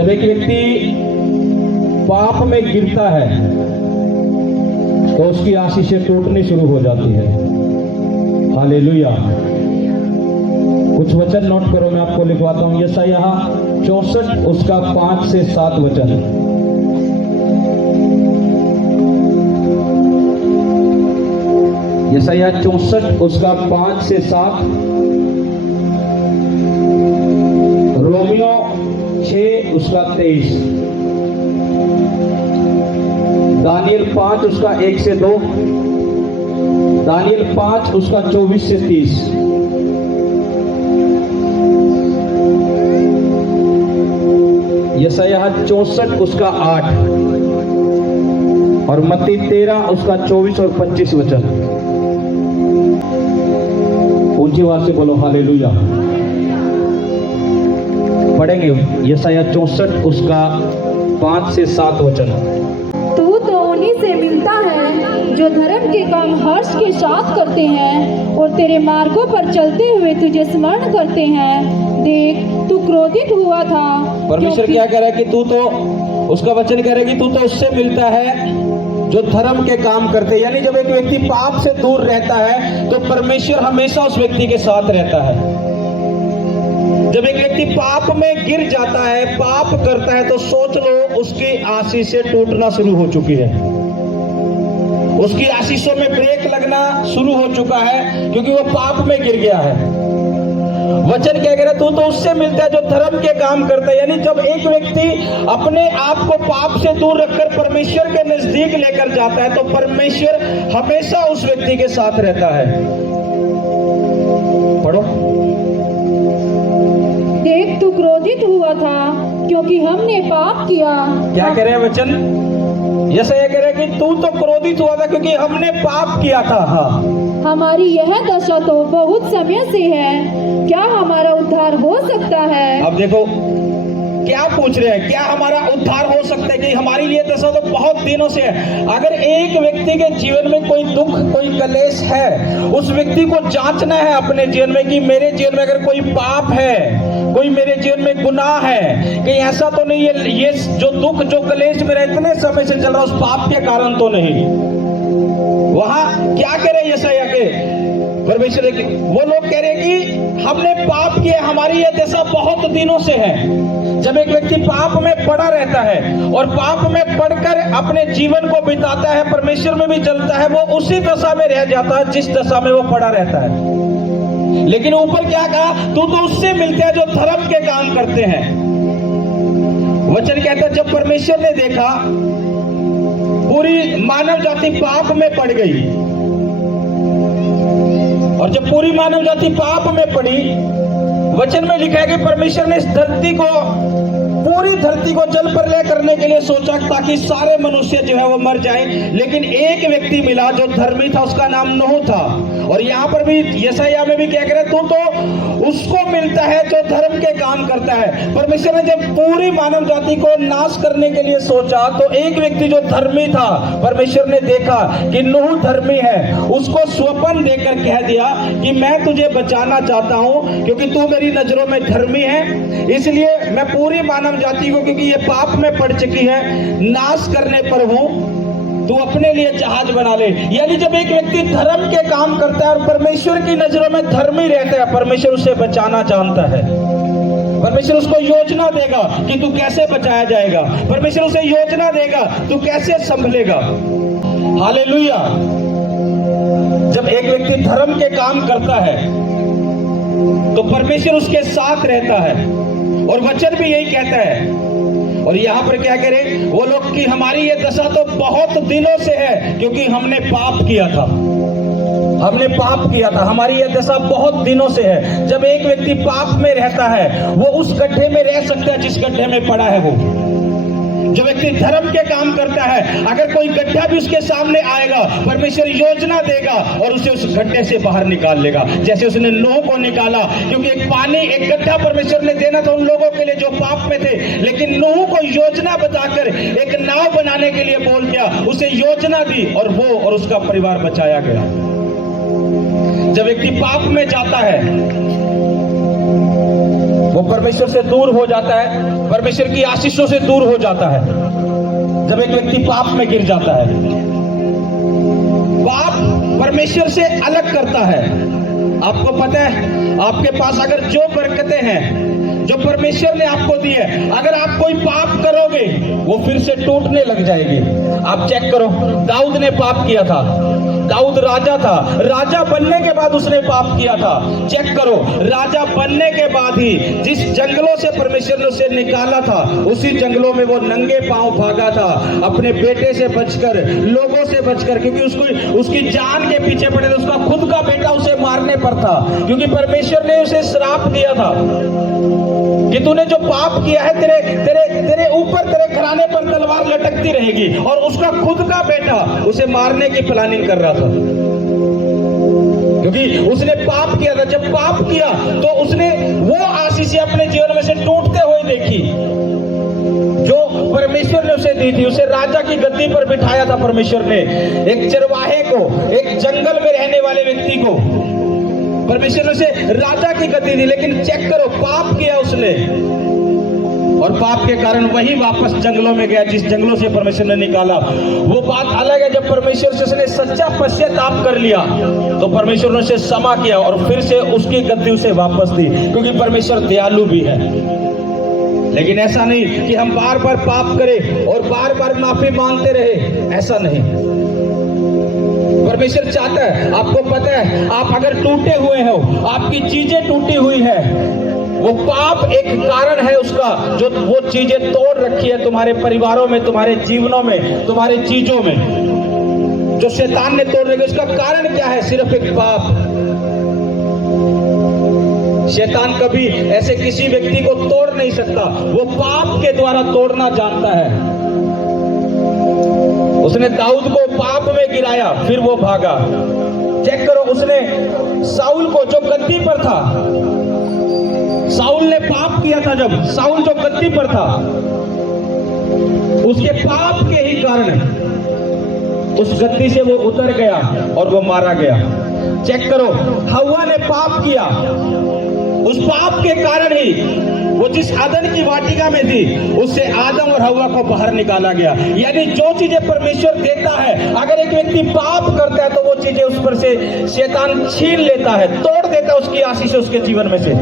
जब एक व्यक्ति पाप में गिरता है तो उसकी आशीषें टूटनी शुरू हो जाती है। हालेलुया। कुछ वचन नोट करो, मैं आपको लिखवाता हूं। यशायाह 64 उसका 5 से 7 वचन। यशायाह 64 उसका 5 से 7। रोमियो 6 उसका 23। दानियल 5 उसका 1 से 2। दानियल 5 उसका 24 से 30। यशायाह 64 उसका 8 और मत्ती 13 उसका 24 और 25 वचन। ऊंची आवाज से बोलो हालेलुया। पढ़ेंगे यशायाह 64 उसका 5 से 7 वचन। तू तो उन्हीं से मिलता है जो धर्म के काम हर्ष के साथ करते हैं और तेरे मार्गों पर चलते हुए तुझे स्मरण करते हैं। देख, तू क्रोधित हुआ था। परमेश्वर क्या कह रहा है कि तू तो, उसका वचन कह रहा है कि तू तो उससे मिलता है जो धर्म के काम करते हैं। यानी जब एक व्यक्ति पाप से दूर रहता है तो परमेश्वर हमेशा उस व्यक्ति के साथ रहता है। जब एक व्यक्ति पाप में गिर जाता है, पाप करता है, तो सोच लो उसकी आशीषें टूटना शुरू हो चुकी है। उसकी आशीषों में ब्रेक लगना शुरू हो चुका है क्योंकि वो पाप में गिर गया है। वचन क्या कह रहा है? तू तो उससे मिलता है जो धर्म के काम करता है। यानी जब एक व्यक्ति अपने आप को पाप से दूर रखकर परमेश्वर के नजदीक लेकर जाता है तो परमेश्वर हमेशा उस व्यक्ति के साथ रहता है। पढ़ो। देख, तू क्रोधित हुआ था क्योंकि हमने पाप किया। क्या कह रहे हैं वचन? यशायाह कह रहे हैं कि तू तो क्रोधित हुआ था क्योंकि हमने पाप किया था। हाँ, हमारी यह दशा तो बहुत समय से है, क्या हमारा उद्धार हो सकता है? अब देखो क्या पूछ रहे हैं, क्या हमारा उद्धार हो सकता है? कि हमारी ये दशा तो बहुत दिनों से है। अगर एक व्यक्ति के जीवन में कोई दुख, कोई क्लेश है, उस व्यक्ति को जांचना है अपने जीवन में कि मेरे जीवन में अगर कोई पाप है, कोई मेरे जीवन में गुनाह है, कि ऐसा तो नहीं है ये जो दुख, जो क्लेश मेरा इतने समय से चल रहा उस पाप के कारण तो नहीं। वहां क्या करे यशायाह के परमेश्वर? वो लोग कह रहे कि हमने पाप किए, हमारी यह दशा बहुत दिनों से है। जब एक व्यक्ति पाप में पड़ा रहता है और पाप में पड़कर अपने जीवन को बिताता है, परमेश्वर में भी जलता है, वो उसी दशा में रह जाता है जिस दशा में वो पड़ा रहता है। लेकिन ऊपर क्या कहा? तू तो उससे मिलते हैं जो धर्म के काम करते हैं। वचन कहता है जब परमेश्वर ने देखा पूरी मानव जाति पाप में पड़ गई, और जब पूरी मानव जाति पाप में पड़ी, वचन में लिखा है कि परमेश्वर ने इस धरती को, पूरी धरती को जल प्रलय करने के लिए सोचा ताकि सारे मनुष्य जो है वो मर जाएं। लेकिन एक व्यक्ति मिला जो धर्मी था, उसका नाम नूह था। और यहाँ पर भी यशायाह में भी क्या कह रहे? तू तो उसको मिलता है जो धर्म के काम करता है। परमेश्वर ने जब पूरी मानव जाति को नाश करने के लिए सोचा तो एक व्यक्ति जो धर्मी था, परमेश्वर ने देखा कि नूह धर्मी है, उसको स्वप्न देकर कह दिया कि मैं तुझे बचाना चाहता हूं क्योंकि तू मेरी नजरों में धर्मी है, इसलिए मैं पूरी मानव जाति को, क्योंकि ये पाप में पड़ चुकी है, नाश करने पर हूं, तू अपने लिए जहाज बना ले। यानी जब एक व्यक्ति धर्म के काम करता है और परमेश्वर की नजरों में धर्मी रहता है, परमेश्वर उसे बचाना चाहता है। परमेश्वर उसको योजना देगा कि तू कैसे बचाया जाएगा। परमेश्वर उसे योजना देगा तू कैसे संभलेगा। हालेलुया। जब एक व्यक्ति धर्म के काम करता है तो परमेश्वर उसके साथ रहता है, और वचन भी यही कहता है। और यहाँ पर क्या करें वो लोग कि हमारी ये दशा तो बहुत दिनों से है क्योंकि हमने पाप किया था, हमने पाप किया था, हमारी ये दशा बहुत दिनों से है। जब एक व्यक्ति पाप में रहता है वो उस गड्ढे में रह सकता है जिस गड्ढे में पड़ा है वो। जो व्यक्ति धर्म के काम करता है, अगर कोई गड्ढा भी उसके सामने आएगा, परमेश्वर योजना देगा और उसे उस गड्ढे से बाहर निकाल लेगा, जैसे उसने नूह को निकाला। क्योंकि एक पानी, एक गड्ढा परमेश्वर ने देना था उन लोगों के लिए जो पाप में थे, लेकिन नूह को योजना बताकर एक नाव बनाने के लिए बोल दिया, उसे योजना दी और वो और उसका परिवार बचाया गया। जब व्यक्ति पाप में जाता है वो परमेश्वर से दूर हो जाता है, परमेश्वर की आशीषों से दूर हो जाता है जब एक व्यक्ति पाप में गिर जाता है। पाप परमेश्वर से अलग करता है। आपको पता है, आपके पास अगर जो बरकतें हैं जो परमेश्वर ने आपको दी है, अगर आप कोई पाप करोगे वो फिर से टूटने लग जाएगी। आप चेक करो, दाऊद ने पाप किया था, दाऊद राजा था, राजा बनने के बाद उसने पाप किया था। चेक करो, राजा बनने के बाद ही जिस जंगलों से परमेश्वर ने उसे निकाला था, उसी जंगलों में वो नंगे पांव भागा था, अपने बेटे से बचकर, लोगों से बचकर, क्योंकि उसकी जान के पीछे पड़े थे। उसका खुद का बेटा उसे मारने पर था, क्योंकि परमेश्वर ने उसे श्राप दिया था कि तूने जो पाप किया है तेरे ऊपर, तेरे घराने पर तलवार लटकती रहेगी। और उसका खुद का बेटा उसे मारने की प्लानिंग कर रहा था, क्योंकि उसने पाप किया था। जब पाप किया तो उसने वो आशीष अपने जीवन में से टूटते हुए देखी जो परमेश्वर ने उसे दी थी। उसे राजा की गद्दी पर बिठाया था परमेश्वर ने, एक चरवाहे को, एक जंगल में रहने वाले व्यक्ति को परमेश्वर ने उसे राजा की गद्दी दी। लेकिन चेक करो, पाप किया उसने, और पाप के कारण वही वापस जंगलों में गया जिस जंगलों से परमेश्वर ने निकाला। वो बात अलग है, जब परमेश्वर से उसने सच्चा पश्चाताप कर लिया तो परमेश्वर ने उसे क्षमा किया और फिर से उसकी गद्दी उसे वापस दी, क्योंकि परमेश्वर दयालु भी है। लेकिन ऐसा नहीं कि हम बार बार पाप करें और बार बार माफी मांगते रहे, ऐसा नहीं। परमेश्वर चाहता है, आपको पता है, आप अगर टूटे हुए हो, आपकी चीजें टूटी हुई है, वो पाप एक कारण है उसका, जो वो चीजें तोड़ रखी है तुम्हारे परिवारों में, तुम्हारे जीवनों में, तुम्हारे चीजों में, जो शैतान ने तोड़ रखी। उसका कारण क्या है? सिर्फ एक पाप। शैतान कभी ऐसे किसी व्यक्ति को तोड़ नहीं सकता, वो पाप के द्वारा तोड़ना जानता है। उसने दाऊद को पाप में गिराया, फिर वो भागा। चेक करो, उसने साउल को, जो गद्दी पर था, साउल ने पाप किया था, जब साउल जो गद्दी पर था, उसके पाप के ही कारण उस गद्दी से वो उतर गया और वो मारा गया। चेक करो, हव्वा ने पाप किया, उस पाप के कारण ही वो जिस आदन की वाटिका में थी, उससे आदम और हव्वा को बाहर निकाला गया। यानी जो चीजें परमेश्वर देता है, अगर एक व्यक्ति पाप करता है तो वो चीजें उस पर से शैतान छीन लेता है, तोड़ देता है उसकी आशीष उसके जीवन में से।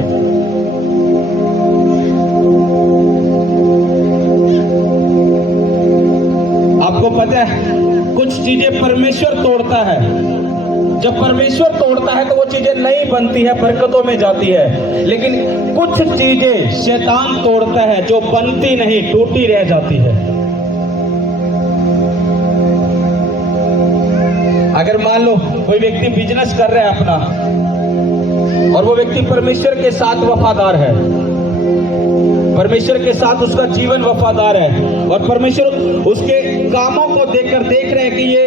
आपको पता है, कुछ चीजें परमेश्वर तोड़ता है। जब परमेश्वर तोड़ता है तो वो चीजें नहीं बनती है, बरकतों में जाती है। लेकिन कुछ चीजें शैतान तोड़ता है जो बनती नहीं, टूटी रह जाती है। अगर मान लो कोई व्यक्ति बिजनेस कर रहा है अपना, और वो व्यक्ति परमेश्वर के साथ वफादार है, परमेश्वर के साथ उसका जीवन वफादार है, और परमेश्वर उसके कामों को देखकर देख रहे हैं कि ये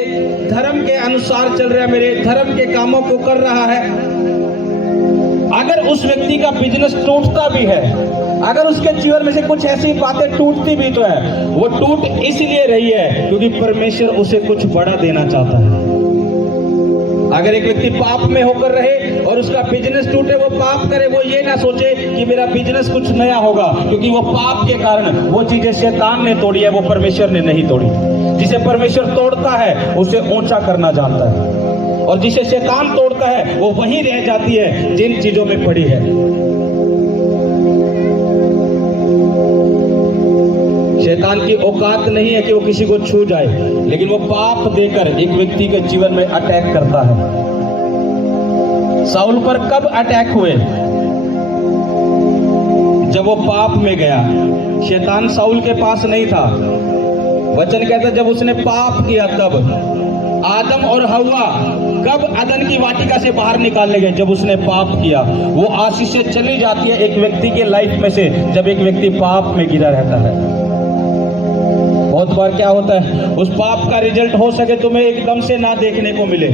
धर्म के अनुसार चल रहा है, मेरे धर्म के कामों को कर रहा है। अगर उस व्यक्ति का बिजनेस टूटता भी है, अगर उसके जीवन में से कुछ ऐसी बातें टूटती भी तो है, वो टूट इसलिए रही है क्योंकि परमेश्वर उसे कुछ बड़ा देना चाहता है। अगर एक व्यक्ति पाप में होकर रहे और उसका बिजनेस टूटे, वो पाप करे, वो ये ना सोचे कि मेरा बिजनेस कुछ नया होगा, क्योंकि वो पाप के कारण वो चीजें शैतान ने तोड़ी है, वो परमेश्वर ने नहीं तोड़ी। जिसे परमेश्वर तोड़ता है उसे ऊंचा करना जानता है, और जिसे शैतान तोड़ता है वो वहीं रह जाती है जिन चीजों में पड़ी है। शैतान की औकात नहीं है कि वो किसी को छू जाए, लेकिन वो पाप देकर एक व्यक्ति के जीवन में अटैक करता है। साउल पर कब अटैक हुए? जब वो पाप में गया। शैतान साउल के पास नहीं था, वचन कहता है जब उसने पाप किया तब। आदम और हव्वा कब अदन की वाटिका से बाहर निकालने गए? जब उसने पाप किया। वो आशीष से चली जाती है एक व्यक्ति के लाइफ में से जब एक व्यक्ति पाप में गिरा रहता है। बहुत बार क्या होता है, उस पाप का रिजल्ट हो सके तुम्हें एकदम से ना देखने को मिले।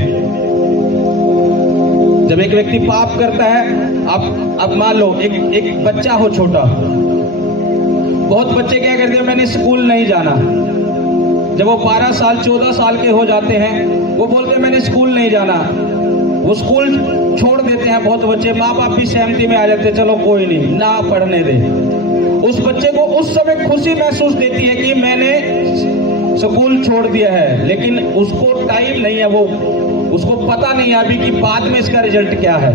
जब एक व्यक्ति पाप करता है, अब मान लो एक बच्चा हो छोटा, बहुत बच्चे क्या करते हैं, मैंने स्कूल नहीं जाना। जब वो 12 साल 14 साल के हो जाते हैं, वो बोलते हैं मैंने स्कूल नहीं जाना। वो स्कूल छोड़ देते हैं बहुत बच्चे, माँ बाप भी सहमति में आ जाते, चलो कोई नहीं ना पढ़ने दे। उस बच्चे को उस समय खुशी महसूस देती है कि मैंने स्कूल छोड़ दिया है, लेकिन उसको टाइम नहीं है, वो उसको पता नहीं है अभी कि बाद में इसका रिजल्ट क्या है।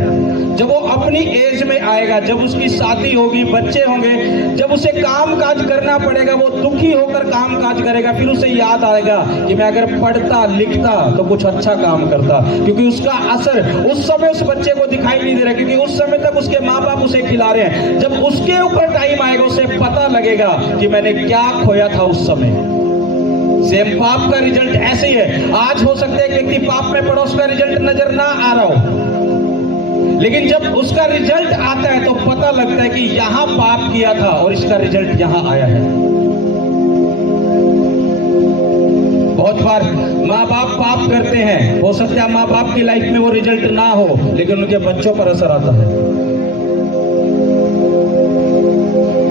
जब वो अपनी एज में आएगा, जब उसकी शादी होगी, बच्चे होंगे, जब उसे काम काज करना पड़ेगा, वो दुखी होकर काम काज करेगा, फिर उसे याद आएगा कि मैं अगर पढ़ता लिखता तो कुछ अच्छा काम करता, क्योंकि उसका असर उस समय उस बच्चे को दिखाई नहीं दे रहा, क्योंकि उस समय तक उसके माँ बाप उसे खिला रहे हैं। जब उसके ऊपर टाइम आएगा, उसे पता लगेगा कि मैंने क्या खोया था उस समय। सेम पाप का रिजल्ट ऐसे ही है। आज हो सकता है कि व्यक्ति पाप में पड़ा, उसका रिजल्ट नजर ना आ रहा हो, लेकिन जब उसका रिजल्ट आता है तो पता लगता है कि यहां पाप किया था और इसका रिजल्ट यहां आया है। बहुत बार माँ बाप पाप करते हैं, हो सकता है माँ बाप की लाइफ में वो रिजल्ट ना हो, लेकिन उनके बच्चों पर असर आता है।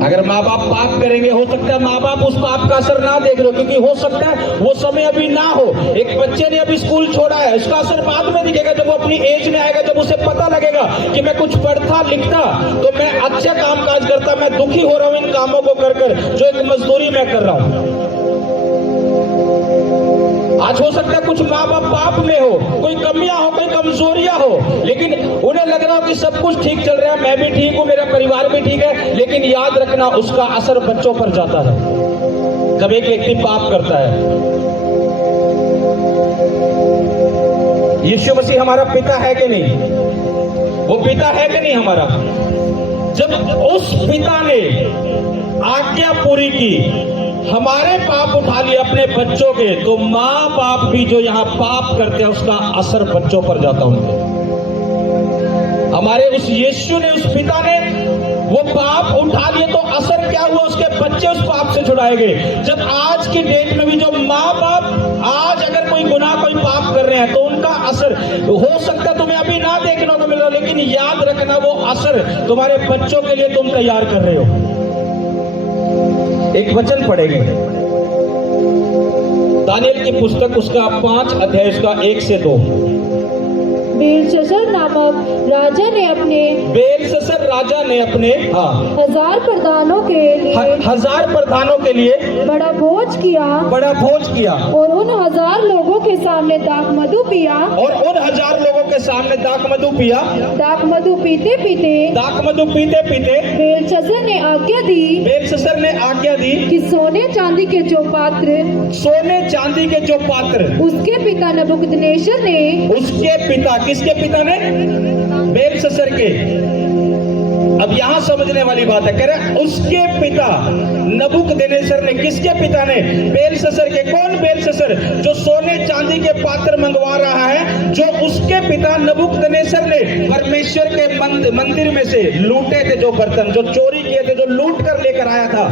अगर माँ बाप पाप करेंगे, हो सकता है माँ बाप उस पाप का असर ना देख रहे हो, क्योंकि हो सकता है वो समय अभी ना हो। एक बच्चे ने अभी स्कूल छोड़ा है, उसका असर बाद में दिखेगा, जब वो अपनी एज में आएगा, जब उसे पता लगेगा कि मैं कुछ पढ़ता लिखता तो मैं अच्छा काम काज करता, मैं दुखी हो रहा हूं इन कामों को कर कर, जो एक मजदूरी मैं कर रहा हूं। आज हो सकता है कुछ माँ बाप पाप में हो, कोई कमियां हो, कोई कमजोरियां हो, लेकिन उन्हें लग रहा हो कि सब कुछ ठीक चल रहा है, मैं भी ठीक हूं, मेरा परिवार भी ठीक है, लेकिन याद रखना उसका असर बच्चों पर जाता है। जब एक व्यक्ति पाप करता है, यीशु मसीह हमारा पिता है कि नहीं? वो पिता है कि नहीं हमारा? जब उस पिता ने आज्ञा पूरी की, हमारे पाप उठा लिए अपने बच्चों के, तो माँ बाप भी जो यहाँ पाप करते हैं उसका असर बच्चों पर जाता उनके। हमारे उस यीशु ने, उस पिता ने वो पाप उठा लिए, तो असर क्या हुआ? उसके बच्चे उस पाप से छुड़ाए गए। जब आज की डेट में भी जो माँ बाप आज अगर कोई गुनाह, कोई पाप कर रहे हैं, तो उनका असर हो सकता है तुम्हें अभी ना देखने को मिला, लेकिन याद रखना वो असर तुम्हारे बच्चों के लिए तुम तैयार कर रहे हो। एक वचन पढ़ेंगे, दानियल की पुस्तक, उसका 5 अध्याय, उसका 1 से 2। बेलशस्सर नामक राजा ने अपने बेलशस्सर राजा ने अपने 1000 प्रधानों के लिए 1000 प्रधानों के लिए बड़ा भोज किया, और उन 1000 लोगों के सामने दाख मधु पिया, दाख मधु पीते पीते बेलशस्सर ने आज्ञा दी कि सोने चांदी के जो पात्र उसके पिता नबूकदनेस्सर ने, उसके पिता, किसके पिता ने? बेलशस्सर के। अब यहां समझने वाली बात है, कह रहे उसके पिता नबूकदनेस्सर ने, किसके पिता ने? बेलशस्सर के। कौन बेलशस्सर? जो सोने चांदी के पात्र मंगवा रहा है, जो उसके पिता नबूकदनेस्सर ने परमेश्वर के मंदिर में से लूटे थे, जो बर्तन, जो चोरी किए थे, जो लूट कर लेकर आया था,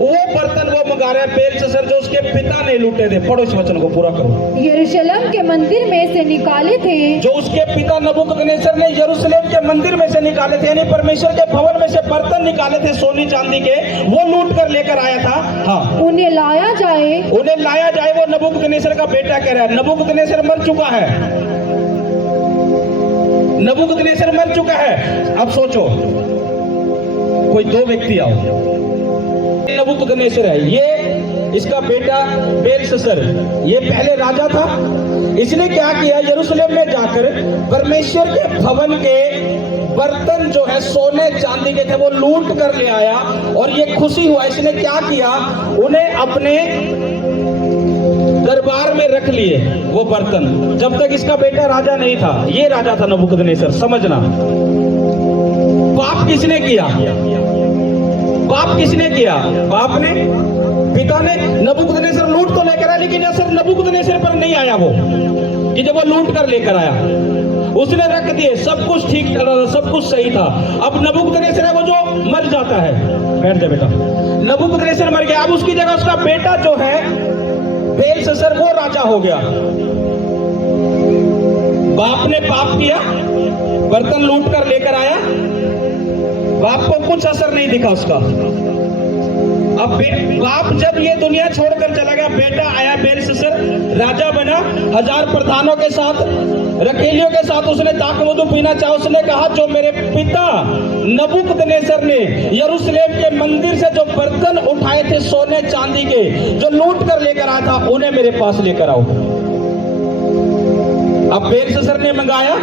वो बर्तन वो मंगा रहा है बेलशस्सर, जो उसके पिता ने लूटे थे। पढ़ो इस वचन को पूरा करो। यरूशलेम के मंदिर में से निकाले थे, जो उसके पिता नबूकदनेस्सर ने यरूशलेम के मंदिर में से निकाले थे, यानी परमेश्वर के भवन में से बर्तन निकाले थे सोने चांदी के, वो लूट कर लेकर आया था। हाँ, उन्हें लाया जाए। वो नबूकदनेस्सर का बेटा कह रहा है। नबूकदनेस्सर मर चुका है। अब सोचो, कोई 2 व्यक्ति आओ, नबूकदनेस्सर है, ये इसका बेटा बेलशस्सर, ये पहले राजा था। इसने क्या किया? यरूशलेम में जाकर परमेश्वर के भवन के बर्तन जो है सोने चांदी के थे, वो लूट कर ले आया, और ये खुशी हुआ। इसने क्या किया? उन्हें अपने दरबार में रख लिए वो बर्तन, जब तक इसका बेटा राजा नहीं था। ये राजा था नबूकदनेस्सर, समझना। पाप किसने किया? बाप ने, पिता ने। नबूकदनेस्सर लूट तो लेकर आया, लेकिन असर नबूकदनेस्सर पर नहीं आया वो, कि जब वो लूट कर लेकर आया, उसने रख दिए, सब कुछ ठीक चल रहा था, सब कुछ सही था। अब नबूकदनेस्सर है वो जो मर जाता है। बैठ जा बेटा। नबूकदनेस्सर मर गया, अब उसकी जगह उसका बेटा जो है बेलशस्सर, वो राजा हो गया। बाप ने पाप किया, बर्तन लूट कर लेकर आया, बाप को कुछ असर नहीं दिखा उसका। अब बाप जब ये दुनिया छोड़कर चला गया, बेटा आया बेलशस्सर, राजा बना, 1000 प्रधानों के साथ, रखेलियों के साथ उसने दाखमधु पीना चाहा। उसने कहा जो मेरे पिता नबूकदनेस्सर ने यरूशलेम के मंदिर से जो बर्तन उठाए थे सोने चांदी के, जो लूट कर लेकर आया था, उन्हें मेरे पास लेकर आओ। अब बेलशस्सर ने मंगाया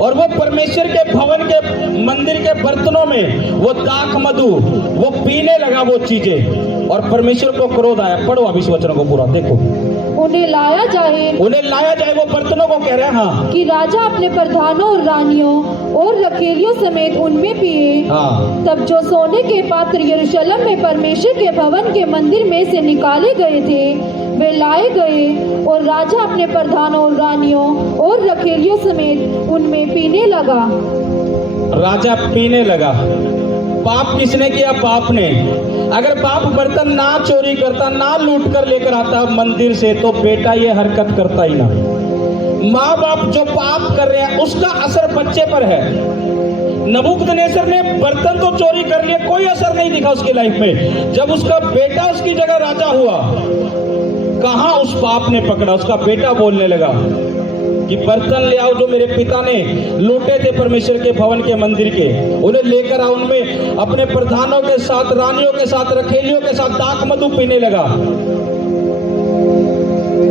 और वो परमेश्वर के भवन के मंदिर के बर्तनों में वो दाखमधु वो पीने लगा वो चीजें, और परमेश्वर को क्रोध आया। पढ़ो अब इस वचन को पूरा देखो। उन्हें लाया जाए, वो बर्तनों को कह रहे हैं हाँ, कि राजा अपने प्रधानों और रानियों और रखेलियों समेत उनमें पिए। हाँ। तब जो सोने के पात्र यरूशलेम में परमेश्वर के भवन के मंदिर में से निकाले गए थे वे लाए गए, और राजा अपने प्रधानों और रानियों और रखेलियों समेत उनमें पीने लगा। राजा पीने लगा। पाप किसने किया? बाप ने। अगर बाप बर्तन ना चोरी करता, ना लूट कर लेकर आता मंदिर से, तो बेटा ये हरकत करता ही ना। माँ बाप जो पाप कर रहे हैं उसका असर बच्चे पर है। नबूकदनेस्सर ने बर्तन तो चोरी कर लिए, कोई असर नहीं दिखा उसकी लाइफ में। जब उसका बेटा उसकी जगह राजा हुआ, कहां उस पाप ने पकड़ा? उसका बेटा बोलने लगा कि बर्तन ले आओ जो मेरे पिता ने लूटे थे परमेश्वर के भवन के मंदिर के, उन्हें लेकर आओ। उनमें अपने प्रधानों के साथ, रानियों के साथ, रखेलियों के साथ दाखमधु पीने लगा।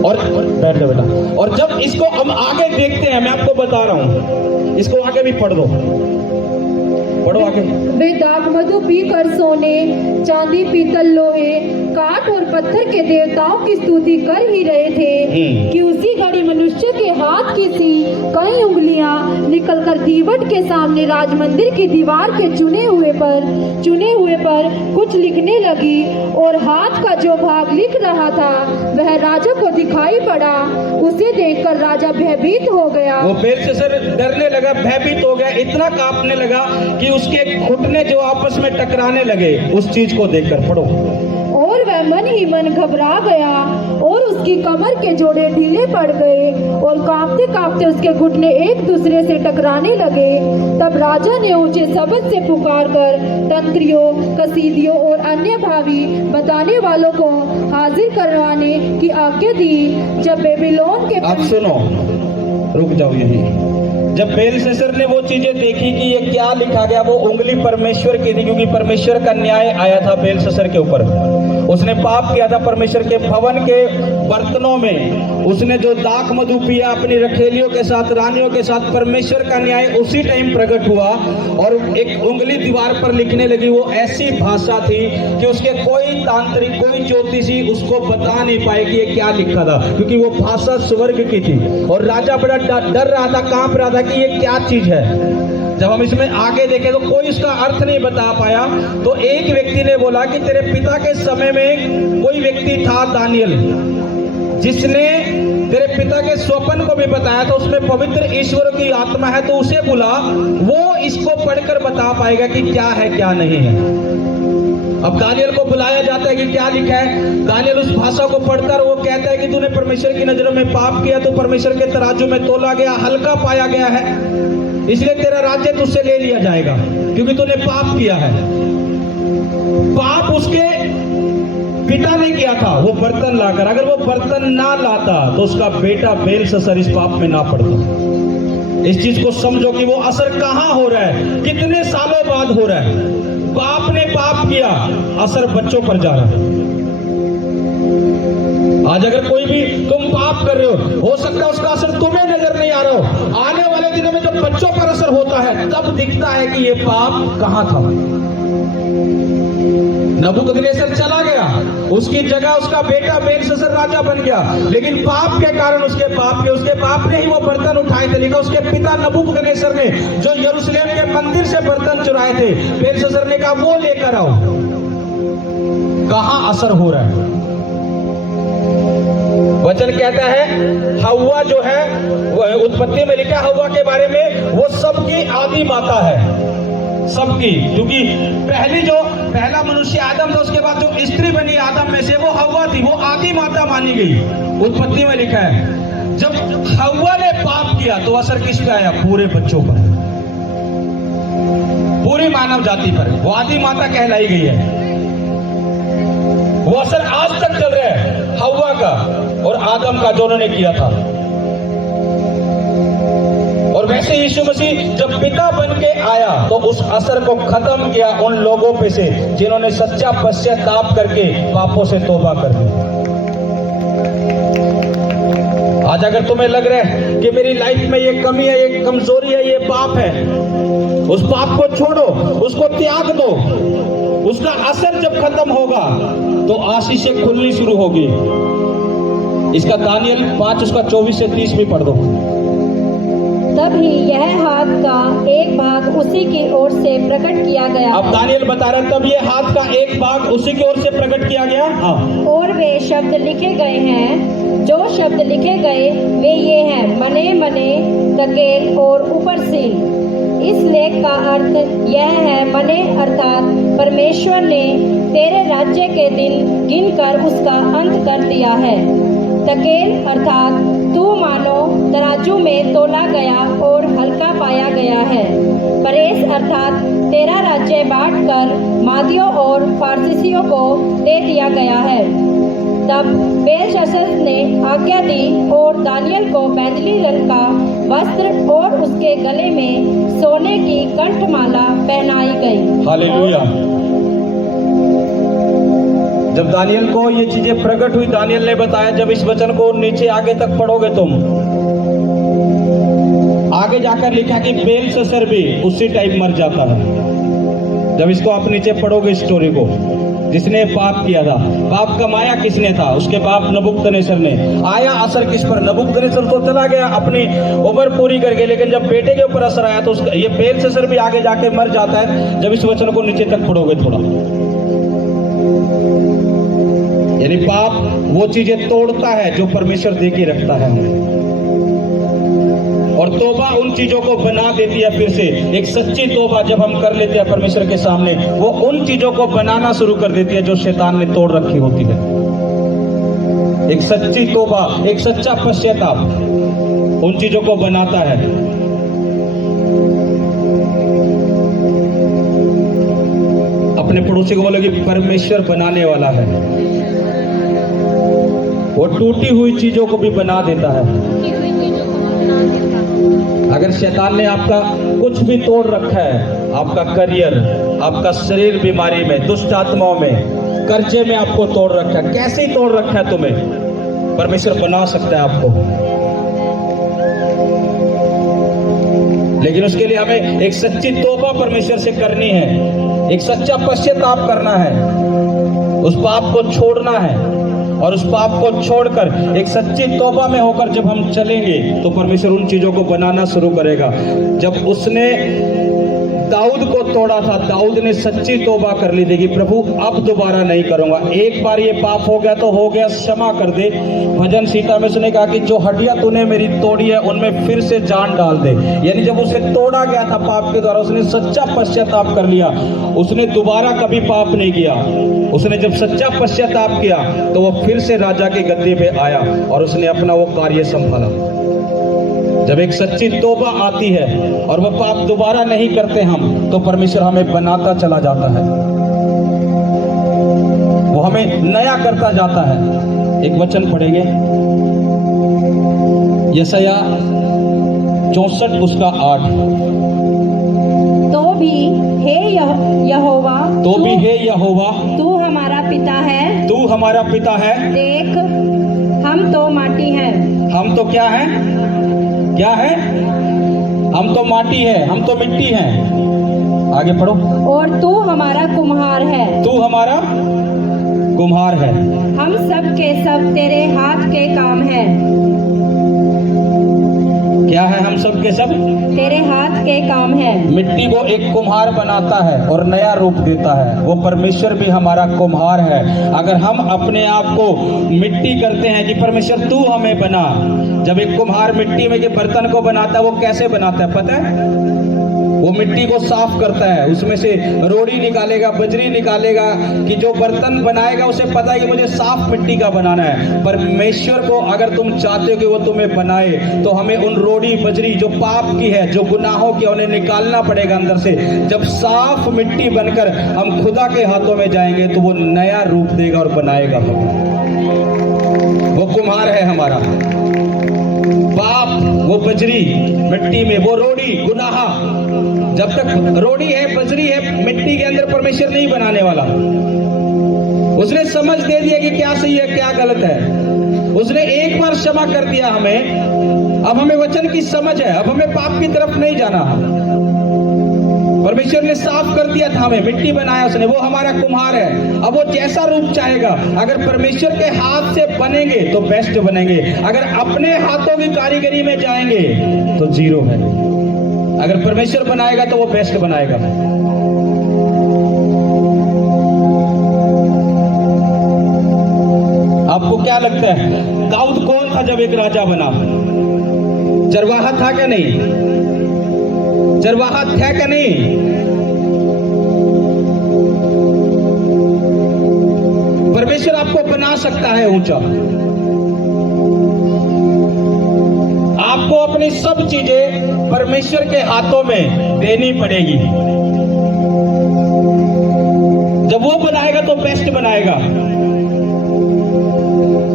और बैठ जाओ बेटा। और जब इसको हम आगे देखते हैं, मैं आपको बता रहा हूं, इसको आगे भी पढ़ दो, पढ़ो आगे। वे दाखमधु पीकर सोने, चांदी, पीतल, लोहे, काठ और पत्थर के देवताओं की स्तुति कर ही रहे थे कि उसी घड़ी मनुष्य के हाथ की सी कई उंगलियां निकलकर दीवट के सामने राजमंदिर की दीवार के चुने हुए पर कुछ लिखने लगी, और हाथ का जो भाग लिख रहा था वह राजा को दिखाई पड़ा। उसे देखकर राजा भयभीत हो गया। वो बेलशस्सर डरने लगा, भयभीत हो गया, इतना कांपने लगा कि उसके घुटने जो आपस में टकराने लगे उस चीज को देखकर। पढ़ो। और वह मन ही मन घबरा गया, और उसकी कमर के जोड़े ढीले पड़ गए, और कांपते कांपते उसके घुटने एक दूसरे से टकराने लगे। तब राजा ने ऊंचे शब्द से पुकारकर तंत्रियों, कसीदियों और अन्य भावी बताने वालों को हाजिर करवाने की आज्ञा दी। जब बेबीलोन के अब सुनो, रुक जाओ यहीं। जब बेलशस्सर ने वो चीजें देखी कि ये क्या लिखा गया, वो उंगली परमेश्वर की थी, क्योंकि परमेश्वर का न्याय आया था बेलशस्सर के ऊपर। उसने पाप किया था परमेश्वर के भवन के बर्तनों में। उसने जो दाखमधु पिया अपनी रखेलियों के साथ, रानियों के साथ, परमेश्वर का न्याय उसी टाइम प्रकट हुआ। और एक उंगली दीवार पर लिखने लगी। वो ऐसी भाषा थी कि उसके कोई तांत्रिक, कोई ज्योतिषी उसको बता नहीं पाए कि ये क्या लिखा था, क्योंकि वो भाषा स्वर्ग की थी। और राजा बड़ा डर रहा था, कांप रहा था कि ये क्या चीज है। जब हम इसमें आगे देखें तो कोई इसका अर्थ नहीं बता पाया। तो एक व्यक्ति ने बोला कि तेरे पिता के समय में कोई व्यक्ति था दानियल, जिसने तेरे पिता के स्वप्न को भी बताया था। उसमें पवित्र ईश्वर की आत्मा है, तो उसे बुला, वो इसको पढ़कर बता पाएगा कि क्या है क्या नहीं है। अब दानियल को बुलाया जाता है कि क्या लिखा है। दानियल उस भाषा को पढ़कर वो कहता है कि तूने परमेश्वर की नजरों में पाप किया, तो परमेश्वर के तराजू में तोला गया, हल्का पाया गया है, इसलिए तेरा राज्य तुझसे ले लिया जाएगा, क्योंकि तूने पाप किया है। पाप उसके पिता ने किया था, वो बर्तन लाकर। अगर वो बर्तन ना लाता तो उसका बेटा बेलशस्सर इस पाप में ना पड़ता। इस चीज को समझो कि वो असर कहां हो रहा है, कितने सालों बाद हो रहा है। बाप ने पाप किया, असर बच्चों पर जा रहा है। आज अगर कोई भी तुम पाप कर रहे हो सकता है उसका असर तुम्हें नजर नहीं आ रहा हो। आने वाले दिनों में जब बच्चों पर असर होता है तब दिखता है कि ये पाप कहां था। नबूकदनेस्सर चला गया, उसकी जगह उसका बेटा बेलशस्सर राजा बन गया, लेकिन पाप के कारण उसके बाप ने ही वो बर्तन उठाए थे। लिखा उसके पिता नबूकदनेस्सर ने जो यरूशलेम के मंदिर से बर्तन चुराए थे, बेलशस्सर ने कहा वो लेकर आओ। कहां असर हो रहा है? वचन कहता है हव्वा जो है, उत्पत्ति में लिखा हव्वा के बारे में, वो सबकी आदि माता है, सबकी। क्योंकि पहला मनुष्य आदम था, उसके बाद जो स्त्री बनी आदम में से वो हव्वा थी, वो आदि माता मानी गई। उत्पत्ति में लिखा है जब हव्वा ने पाप किया तो असर किस पे आया? पूरे बच्चों पर, पूरी मानव जाति पर। वो आदि माता कहलाई गई है। वो असर आज तक चल रहा है, हव्वा का और आदम का जो उन्होंने किया था। और वैसे यीशु मसीह जब पिता बन के आया तो उस असर को खत्म किया उन लोगों पे से जिन्होंने सच्चा पश्चाताप करके पापों से तौबा कर दी। आज अगर तुम्हें लग रहा है कि मेरी लाइफ में ये कमी है, ये कमजोरी है, ये पाप है, उस पाप को छोड़ो, उसको त्याग दो। उसका असर जब खत्म होगा तो आशीषें खुलनी शुरू होगी। इसका दानियल 5 उसका 24 से 30 भी पढ़ दो। तभी यह हाथ का एक भाग उसी की ओर से प्रकट किया गया। अब दानियल बता रहा है तब ये हाथ का एक भाग उसी की ओर से प्रकट किया गया। हाँ। और वे शब्द लिखे गए हैं, जो शब्द लिखे गए वे ये हैं, मने मने तकेल और ऊपरसील। इस लेख का अर्थ यह है, मने अर्थात परमेश्वर ने तेरे राज्य के दिन गिनकर उसका अंत कर दिया है। तकेल अर्थात तू मानो तराजू में तोला गया और हल्का पाया गया है। परेस अर्थात तेरा राज्य बांटकर मादियों और फारसीसियों को दे दिया गया है। तब बेलशस्सर ने आज्ञा दी और दानियल को बैंजनी रंग का वस्त्र और उसके गले में सोने की कंठमाला पहनाई गई। हालेलुया। जब दानियल को ये चीजें प्रकट हुई, दानियल ने बताया, जब इस वचन को नीचे आगे तक पढ़ोगे तुम, आगे जाकर लिखा कि बेलशस्सर भी उसी टाइप मर जाता है। जब इसको आप नीचे पढ़ोगे स्टोरी को, जिसने पाप किया था, पाप कमाया किसने था? उसके बाप नबूकदनेस्सर ने। आया असर किस पर? नबूकदनेस्सर तो चला गया अपनी उम्र पूरी करके, लेकिन जब बेटे के ऊपर असर आया तो ये बेलशस्सर भी आगे जाके मर जाता है। जब इस वचन को नीचे तक पढ़ोगे थोड़ा, यानी पाप वो चीजें तोड़ता है जो परमेश्वर दे के रखता है, और तौबा उन चीजों को बना देती है। फिर से एक सच्ची तौबा जब हम कर लेते हैं परमेश्वर के सामने, वो उन चीजों को बनाना शुरू कर देती है जो शैतान ने तोड़ रखी होती है। एक सच्ची तौबा, एक सच्चा पश्चाताप उन चीजों को बनाता है। अपने पड़ोसी को बोलोगे परमेश्वर बनाने वाला है, वो टूटी हुई चीजों को भी बना देता है। अगर शैतान ने आपका कुछ भी तोड़ रखा है, आपका करियर, आपका शरीर बीमारी में, दुष्ट आत्माओं में, कर्जे में आपको तोड़ रखा है, कैसे ही तोड़ रखा है तुम्हें, परमेश्वर बना सकता है आपको। लेकिन उसके लिए हमें एक सच्ची तौबा परमेश्वर से करनी है, एक सच्चा पश्चाताप करना है, उस पाप को छोड़ना है। और उस पाप को छोड़कर एक सच्ची तौबा में होकर जब हम चलेंगे तो परमेश्वर उन चीजों को बनाना शुरू करेगा। जब उसने दाऊद को तोड़ा था, दाऊद ने सच्ची तौबा कर ली थी कि प्रभु अब दोबारा नहीं करूंगा, एक बार ये पाप हो गया तो हो गया, क्षमा कर दे। भजन सीता में उसने कहा कि जो हड्डियां तूने मेरी तोड़ी है उनमें फिर से जान डाल दे। यानी जब उसे तोड़ा गया था पाप के द्वारा, उसने सच्चा पश्चाताप कर लिया, उसने दोबारा कभी पाप नहीं किया। उसने जब सच्चा पश्चाताप किया तो वो फिर से राजा के गद्दे पे आया और उसने अपना वो कार्य संभाला। जब एक सच्ची तौबा आती है और वह पाप दोबारा नहीं करते हम, तो परमेश्वर हमें बनाता चला जाता है, वो हमें नया करता जाता है। एक वचन पढ़ेंगे, यशायाह 64 उसका 8। तो भी हे यहोवा, तो भी हे यहोवा, तू हमारा पिता है, तू हमारा पिता है। देख हम तो माटी हैं। हम तो क्या है? क्या है? हम तो माटी है, हम तो मिट्टी हैं। आगे पढ़ो। और तू हमारा कुम्हार है। तू हमारा कुम्हार है। हम सब के सब तेरे हाथ के काम हैं। क्या है? हम सब के सब तेरे हाथ के काम हैं। मिट्टी को एक कुम्हार बनाता है और नया रूप देता है, वो परमेश्वर भी हमारा कुम्हार है। अगर हम अपने आप को मिट्टी करते हैं कि परमेश्वर तू हमें बना, जब एक कुम्हार मिट्टी में के बर्तन को बनाता है वो कैसे बनाता है पता है? वो मिट्टी को साफ करता है, उसमें से रोड़ी निकालेगा, बजरी निकालेगा, कि जो बर्तन बनाएगा उसे पता है कि मुझे साफ मिट्टी का बनाना है। परमेश्वर को अगर तुम चाहते हो कि वो तुम्हें बनाए, तो हमें उन रोड़ी बजरी जो पाप की है, जो गुनाहों की, उन्हें निकालना पड़ेगा अंदर से। जब साफ मिट्टी बनकर हम खुदा के हाथों में जाएंगे तो वो नया रूप देगा और बनाएगा। वो कुम्हार है हमारा। पाप, वो बजरी मिट्टी में, वो रोड़ी गुनाह, जब तक रोड़ी है, बजरी है मिट्टी के अंदर, परमेश्वर नहीं बनाने वाला। उसने समझ दे दिया कि क्या सही है क्या गलत है। उसने एक बार क्षमा कर दिया हमें, अब हमें वचन की समझ है, अब हमें पाप की तरफ नहीं जाना। परमेश्वर ने साफ कर दिया था हमें, मिट्टी बनाया उसने, वो हमारा कुम्हार है। अब वो जैसा रूप चाहेगा, अगर परमेश्वर के हाथ से बनेंगे तो बेस्ट बनेंगे, अगर अपने हाथों की कारीगरी में जाएंगे तो जीरो है। अगर परमेश्वर बनाएगा तो वो बेस्ट बनाएगा। आपको क्या लगता है दाऊद कौन था जब एक राजा बना? चरवाहा था क्या नहीं? चरवाहा था क्या नहीं? परमेश्वर आपको बना सकता है ऊंचा। आपको अपनी सब चीजें परमेश्वर के हाथों में देनी पड़ेगी। जब वो बनाएगा तो बेस्ट बनाएगा।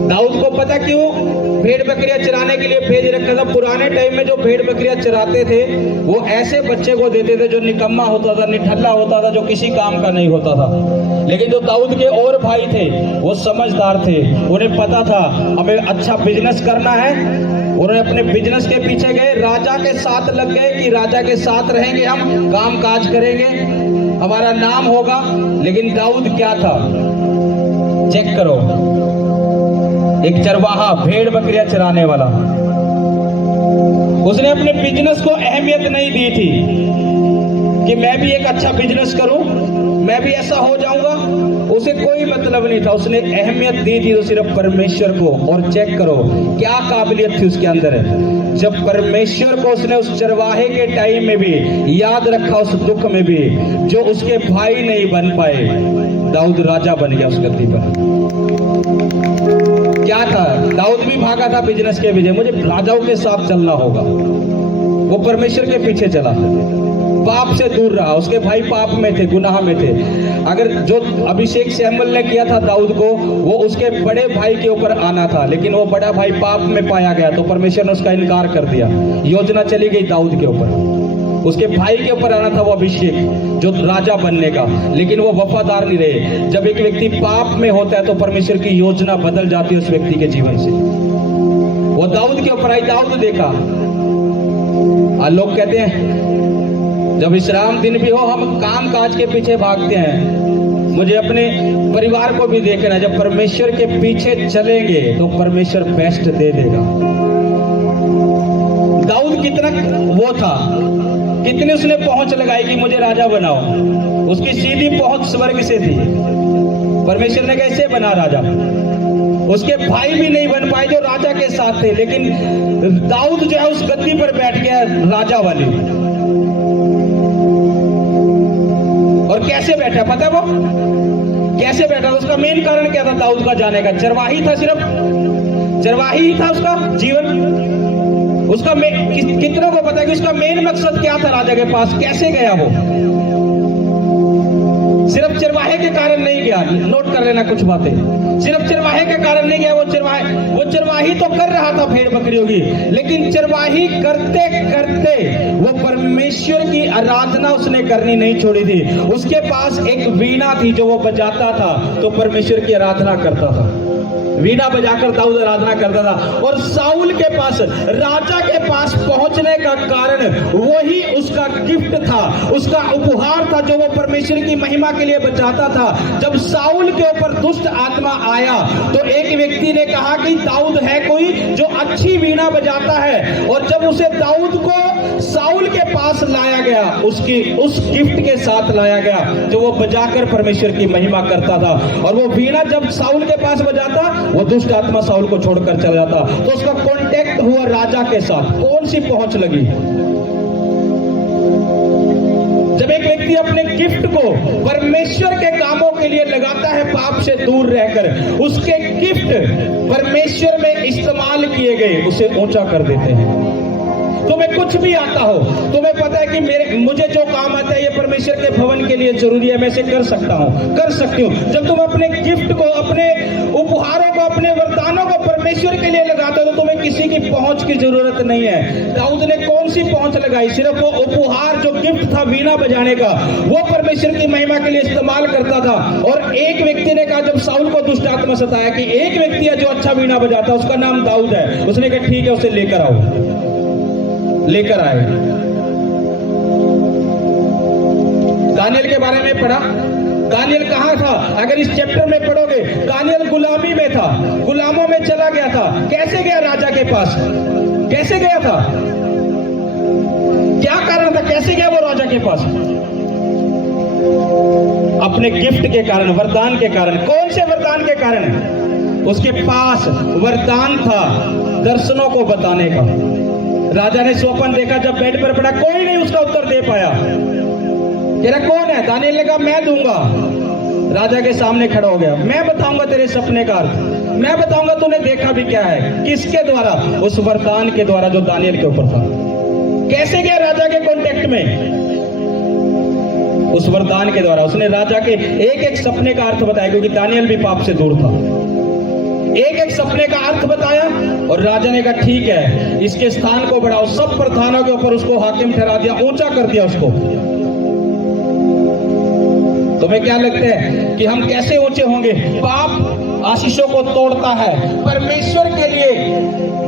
दाऊद को पता क्यों भेड़ बकरियां चराने के लिए भेज रखा था? पुराने टाइम में जो भेड़ बकरियां चराते थे वो ऐसे बच्चे को देते थे जो निकम्मा होता था, निठल्ला होता था, जो किसी काम का नहीं होता था। लेकिन जो दाऊद के और भाई थे वो समझदार थे, उन्हें पता था हमें अच्छा बिजनेस करना है। उन्होंने अपने बिजनेस के पीछे गए, राजा के साथ लग गए कि राजा के साथ रहेंगे, हम काम काज करेंगे, हमारा नाम होगा। लेकिन दाऊद क्या था? चेक करो, एक चरवाहा, भेड़ बकरियां चराने वाला। उसने अपने बिजनेस को अहमियत नहीं दी थी कि मैं भी एक अच्छा बिजनेस करूं, मैं भी ऐसा हो जाऊंगा। उसे कोई मतलब नहीं था। उसने अहमियत दी थी तो सिर्फ परमेश्वर को। और चेक करो क्या काबिलियत थी उसके अंदर है। जब परमेश्वर को उसने उस चरवाहे के टाइम में भी याद रखा, उस दुख में भी, जो उसके भाई नहीं बन पाए, दाऊद राजा बन गया उस गद्दी पर। क्या था? दाऊद भी भागा था बिजनेस के पीछे, मुझे राजाओं के साथ चलना होगा। वो परमेश्वर के पीछे चला, पाप से दूर रहा। उसके भाई पाप में थे, गुनाह में थे। अगर जो अभिषेक शैमुएल ने किया था दाऊद को, वो उसके बड़े भाई के ऊपर आना था, लेकिन वो बड़ा भाई पाप में पाया गया तो परमेश्वर ने उसका इनकार कर दिया। योजना चली गई दाऊद के ऊपर, उसके भाई के ऊपर आना था वो अभिषेक जो राजा बनने का, लेकिन वो वफादार नहीं रहे। जब एक व्यक्ति पाप में होता है तो परमेश्वर की योजना बदल जाती है उस व्यक्ति के जीवन से। वो दाऊद के ऊपर आई, दाऊद देखा। लोग कहते हैं जब विश्राम दिन भी हो हम काम काज के पीछे भागते हैं। मुझे अपने परिवार को भी देखना है, जब परमेश्वर के पीछे चलेंगे तो परमेश्वर बेस्ट दे देगा। दाऊद कितना वो था, कितने उसने पहुंच लगाई कि मुझे राजा बनाओ। उसकी सीधी पहुंच स्वर्ग से थी। परमेश्वर ने कैसे बना राजा? उसके भाई भी नहीं बन पाए जो राजा के साथ थे, लेकिन दाऊद जो है उस गद्दी पर बैठ गया राजा वाली। और कैसे बैठा पता है वो? कैसे बैठा? उसका मेन कारण क्या था दाऊद का जाने का? चरवाही था, सिर्फ चरवाही ही था उसका जीवन। उसका कितनों को पता है कि उसका मेन मकसद क्या था राजा के पास? कैसे गया वो? सिर्फ चरवाहे के कारण नहीं गया। नोट कर लेना कुछ बातें। सिर्फ चरवाहे के कारण नहीं गया। वो चरवाही तो कर रहा था भेड़ बकरियों की, लेकिन चरवाही करते करते वो परमेश्वर की आराधना उसने करनी नहीं छोड़ी थी। उसके पास एक वीणा थी जो वो बजाता था तो परमेश्वर की आराधना करता था। वीणा बजाकर दाऊद आराधना करता था। और साउल के पास, राजा के पास पहुंचने का कारण वही उसका गिफ्ट था, उसका उपहार था जो वो परमेश्वर की महिमा के लिए बचाता था। जब साउल के ऊपर दुष्ट आत्मा आया तो एक व्यक्ति ने कहा कि दाऊद है कोई जो अच्छी वीणा बजाता है, और जब उसे दाऊद को साउल के पास लाया गया, उसकी उस गिफ्ट के साथ लाया गया जो वो बजाकर परमेश्वर की महिमा करता था। और वो वीणा जब साउल के पास बजाता, वो दुष्ट आत्मा साउल को छोड़कर चला जाता। तो उसका कांटेक्ट हुआ राजा के साथ। कौन सी पहुंच लगी? जब एक व्यक्ति अपने गिफ्ट को परमेश्वर के कामों के लिए लगाता है, पाप से दूर रहकर, उसके गिफ्ट परमेश्वर में इस्तेमाल किए गए उसे ऊंचा कर देते हैं। तुम्हें कुछ भी आता हो, तुम्हें पता है कि मुझे जो काम आता है ये परमेश्वर के भवन के लिए जरूरी है, मैं इसे कर सकता हूँ, कर सकती हूँ। जब तुम अपने गिफ्ट को, अपने उपहारों को, अपने वरदानों को परमेश्वर के लिए लगाते हो तो तुम्हें किसी की पहुंच की जरूरत नहीं है। दाऊद ने कौन सी पहुंच लगाई? सिर्फ वो उपहार जो गिफ्ट था वीणा बजाने का, वो परमेश्वर की महिमा के लिए इस्तेमाल करता था। और एक व्यक्ति ने कहा, जब साउल को दुष्ट आत्मा सताया, कि एक व्यक्ति है जो अच्छा वीणा बजाता है, उसका नाम दाऊद है। उसने कहा ठीक है, उसे लेकर आओ। लेकर आए। दानियल के बारे में पढ़ा। दानियल कहां था? अगर इस चैप्टर में पढ़ोगे, दानियल गुलामी में था, गुलामों में चला गया था। कैसे गया राजा के पास? कैसे गया था? क्या कारण था? कैसे गया वो राजा के पास? अपने गिफ्ट के कारण, वरदान के कारण। कौन से वरदान के कारण? उसके पास वरदान था दर्शनों को बताने का। राजा ने स्वप्न देखा, जब बेड पर पड़ा, कोई नहीं उसका उत्तर दे पाया। तेरा कौन है? दानियल ने कहा मैं दूंगा। राजा के सामने खड़ा हो गया, मैं बताऊंगा तेरे सपने का अर्थ, मैं बताऊंगा तूने देखा भी क्या है। किसके द्वारा? उस वरदान के द्वारा जो दानियल के ऊपर था। कैसे गया राजा के कांटेक्ट में? उस वरदान के द्वारा। उसने राजा के एक एक सपने का अर्थ बताया, क्योंकि दानियल भी पाप से दूर था। एक एक सपने का अर्थ बताया और राजा ने कहा ठीक है, इसके स्थान को बढ़ाओ। सब प्रधानों के ऊपर उसको हाकिम ठहरा दिया, ऊंचा कर दिया उसको। तुम्हें क्या लगता है कि हम कैसे ऊंचे होंगे? पाप आशीषों को तोड़ता है। परमेश्वर के लिए